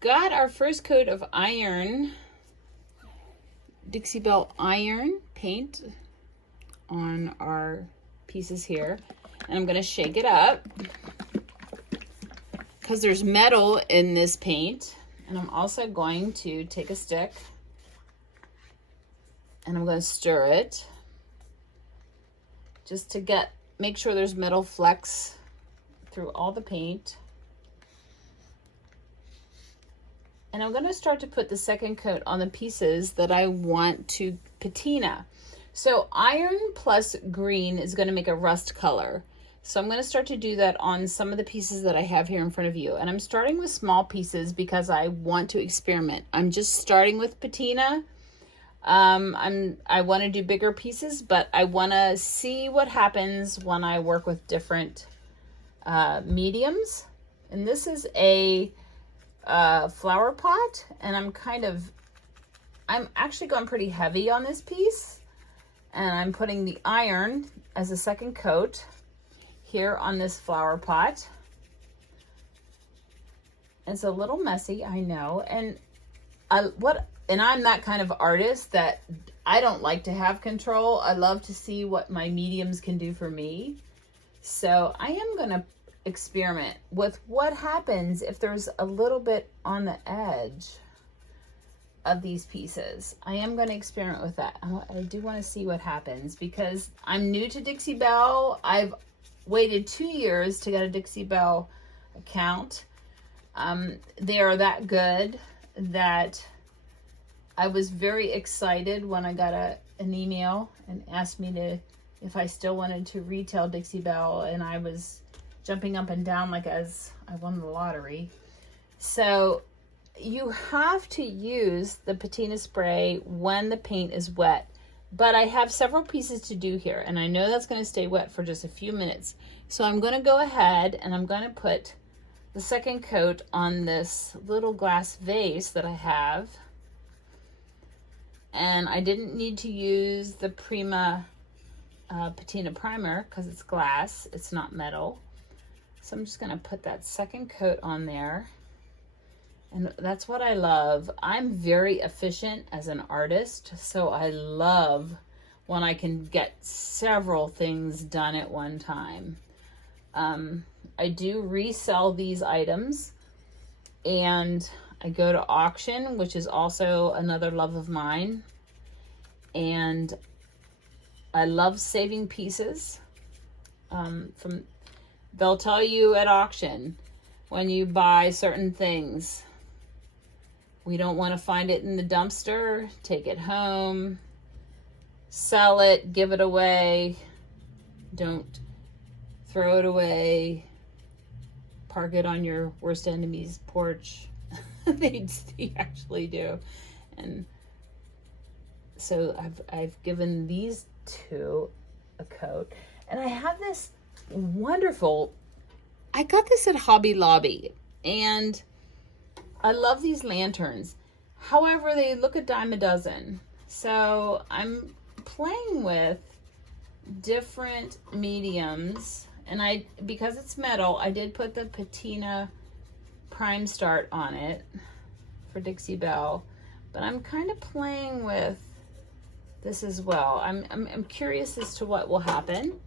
got our first coat of iron, Dixie Belle iron paint on our pieces here. And I'm going to shake it up because there's metal in this paint. And I'm also going to take a stick and I'm going to stir it just to make sure there's metal flecks through all the paint. And I'm going to start to put the second coat on the pieces that I want to patina. So iron plus green is going to make a rust color. So I'm going to start to do that on some of the pieces that I have here in front of you. And I'm starting with small pieces because I want to experiment. I'm just starting with patina. I want to do bigger pieces, but I want to see what happens when I work with different mediums. And this is a flower pot, and I'm actually going pretty heavy on this piece, and I'm putting the iron as a second coat here on this flower pot. It's a little messy, I know, and I'm that kind of artist that I don't like to have control. I love to see what my mediums can do for me. So I am going to experiment with what happens if there's a little bit on the edge of these pieces. I am going to experiment with that. I do want to see what happens because I'm new to Dixie Belle. I've waited 2 years to get a Dixie Belle account. They are that good that I was very excited when I got an email and asked me if I still wanted to retail Dixie Belle, and I was jumping up and down like as I won the lottery. So you have to use the patina spray when the paint is wet. But I have several pieces to do here, and I know that's going to stay wet for just a few minutes. So I'm going to go ahead and I'm going to put the second coat on this little glass vase that I have. And I didn't need to use the Prima patina primer because it's glass, it's not metal. So I'm just going to put that second coat on there. And that's what I love. I'm very efficient as an artist, so I love when I can get several things done at one time. I do resell these items, and I go to auction, which is also another love of mine. And I love saving pieces. They'll tell you at auction when you buy certain things, we don't want to find it in the dumpster. Take it home, sell it, give it away. Don't throw it away. Park it on your worst enemy's porch. They actually do. And so I've given these two a coat. And I have this wonderful, I got this at Hobby Lobby, and I love these lanterns. However, they look a dime a dozen. So I'm playing with different mediums, and because it's metal, I did put the patina prime start on it for Dixie Belle, but I'm kind of playing with this as well. I'm curious as to what will happen.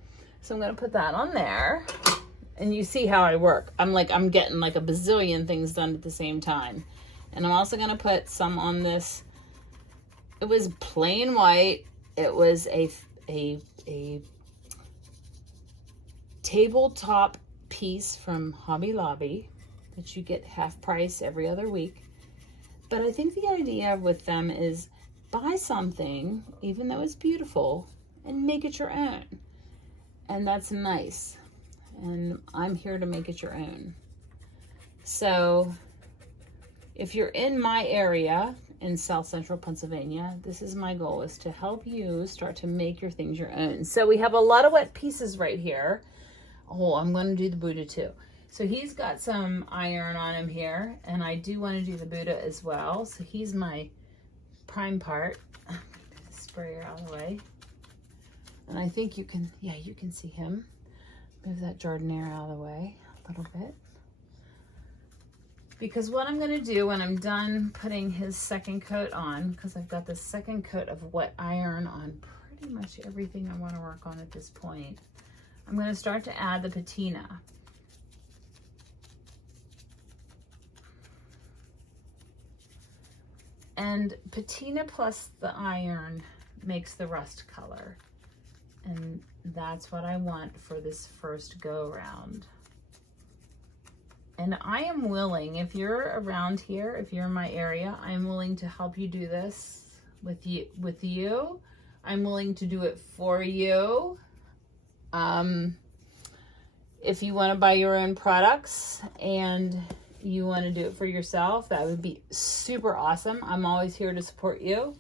So I'm going to put that on there, and you see how I work. I'm getting like a bazillion things done at the same time. And I'm also going to put some on this. It was plain white. It was a tabletop piece from Hobby Lobby that you get half price every other week. But I think the idea with them is buy something, even though it's beautiful, and make it your own. And that's nice. And I'm here to make it your own. So if you're in my area in South Central Pennsylvania, this is my goal, is to help you start to make your things your own. So we have a lot of wet pieces right here. Oh, I'm going to do the Buddha too. So he's got some iron on him here, and I do want to do the Buddha as well. So he's my prime part. Sprayer out of the way. And I think you can see him. Move that jardiniere out of the way a little bit. Because what I'm gonna do when I'm done putting his second coat on, because I've got the second coat of wet iron on pretty much everything I wanna work on at this point, I'm gonna start to add the patina. And patina plus the iron makes the rust color. And that's what I want for this first go round. And I am willing, if you're around here, if you're in my area, I'm willing to help you do this with you. I'm willing to do it for you. If you want to buy your own products and you want to do it for yourself, that would be super awesome. I'm always here to support you.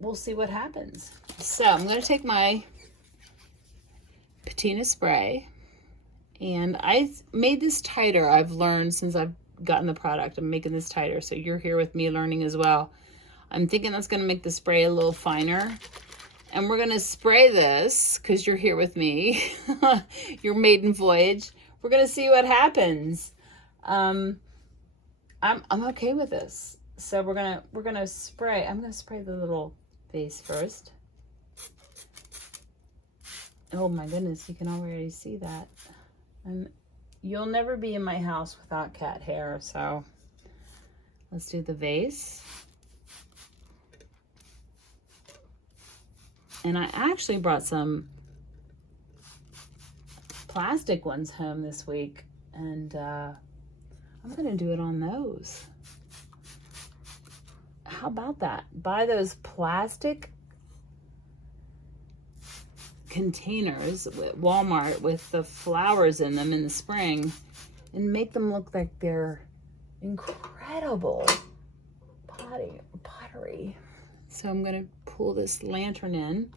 We'll see what happens. So I'm going to take my patina spray, and I made this tighter. I've learned since I've gotten the product, I'm making this tighter, so you're here with me learning as well. I'm thinking that's going to make the spray a little finer. And we're going to spray this because you're here with me, your maiden voyage. We're gonna see what happens. I'm okay with this. So we're gonna spray. I'm gonna spray the little face first. Oh my goodness, you can already see that. And you'll never be in my house without cat hair. So let's do the vase. And I actually brought some plastic ones home this week, and I'm gonna do it on those. How about that? Buy those plastic containers at Walmart with the flowers in them in the spring and make them look like they're incredible pottery. So I'm gonna pull this lantern in.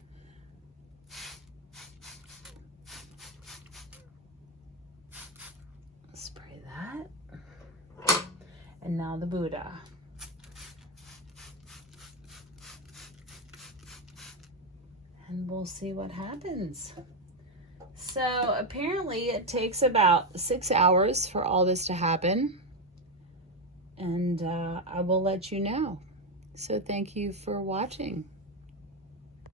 And now the Buddha. And we'll see what happens. So apparently it takes about 6 hours for all this to happen. And I will let you know. So thank you for watching.